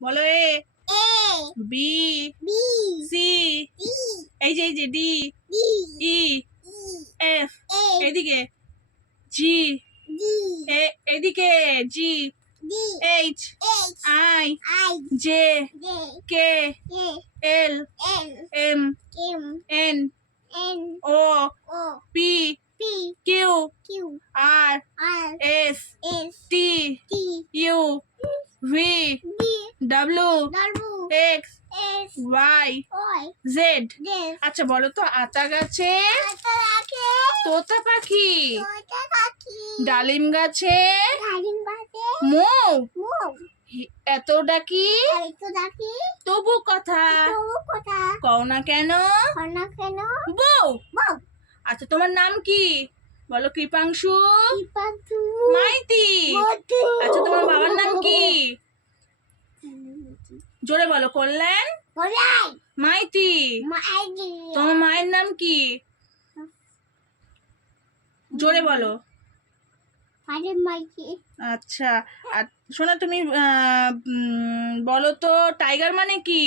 বলো A B C এই যে ডি ই এফ এইদিকে জি এইদিকে G H I J K L M N O P Q R S T U V W X Y Z. আচ্ছা বলো তো আতা গাছে তোতা পাখি, ডালিম গাছে মৌ, এত ডাকি তবু কথা কও না কেন বউ। আচ্ছা তোমার নাম কি বলো? কৃপাংশু মাইতি। আচ্ছা তোমার বাবার নাম কি? জোরে বলো। কল্যাণ মাইতি। তোমার মায়ের নাম কি? জোরে বলো। আচ্ছা শোনো তুমি বলো তো টাইগার মানে কি?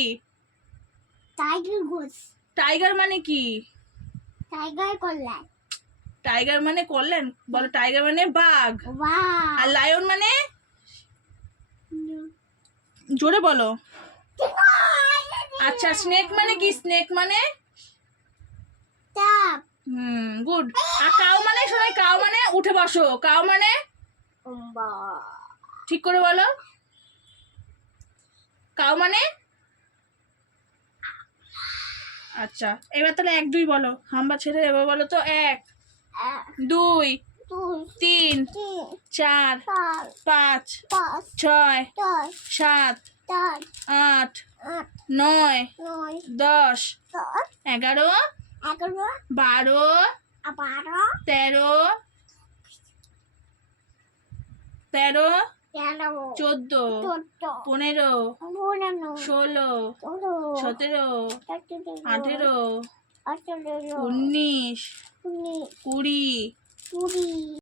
টাইগার মানে কি? টাইগার মানে কল্যাণ। বলো টাইগার মানে বাঘ। আর লায়ন মানে? জোরে বলো। আচ্ছা স্নেক মানে কি? স্নেক মানে গুড। আর কাউ মানে? শোনাই কাউ মানে উঠে বসো। কাউ মানে ঠিক করে বলো। কাউ মানে? আচ্ছা এবার তাহলে 1 2 বলো। হাম্বা ছেড়ে এবার বলো তো 1 2 3 4 5 6 7 8 9 10 11 12 13 14 15 16 17 18 19 20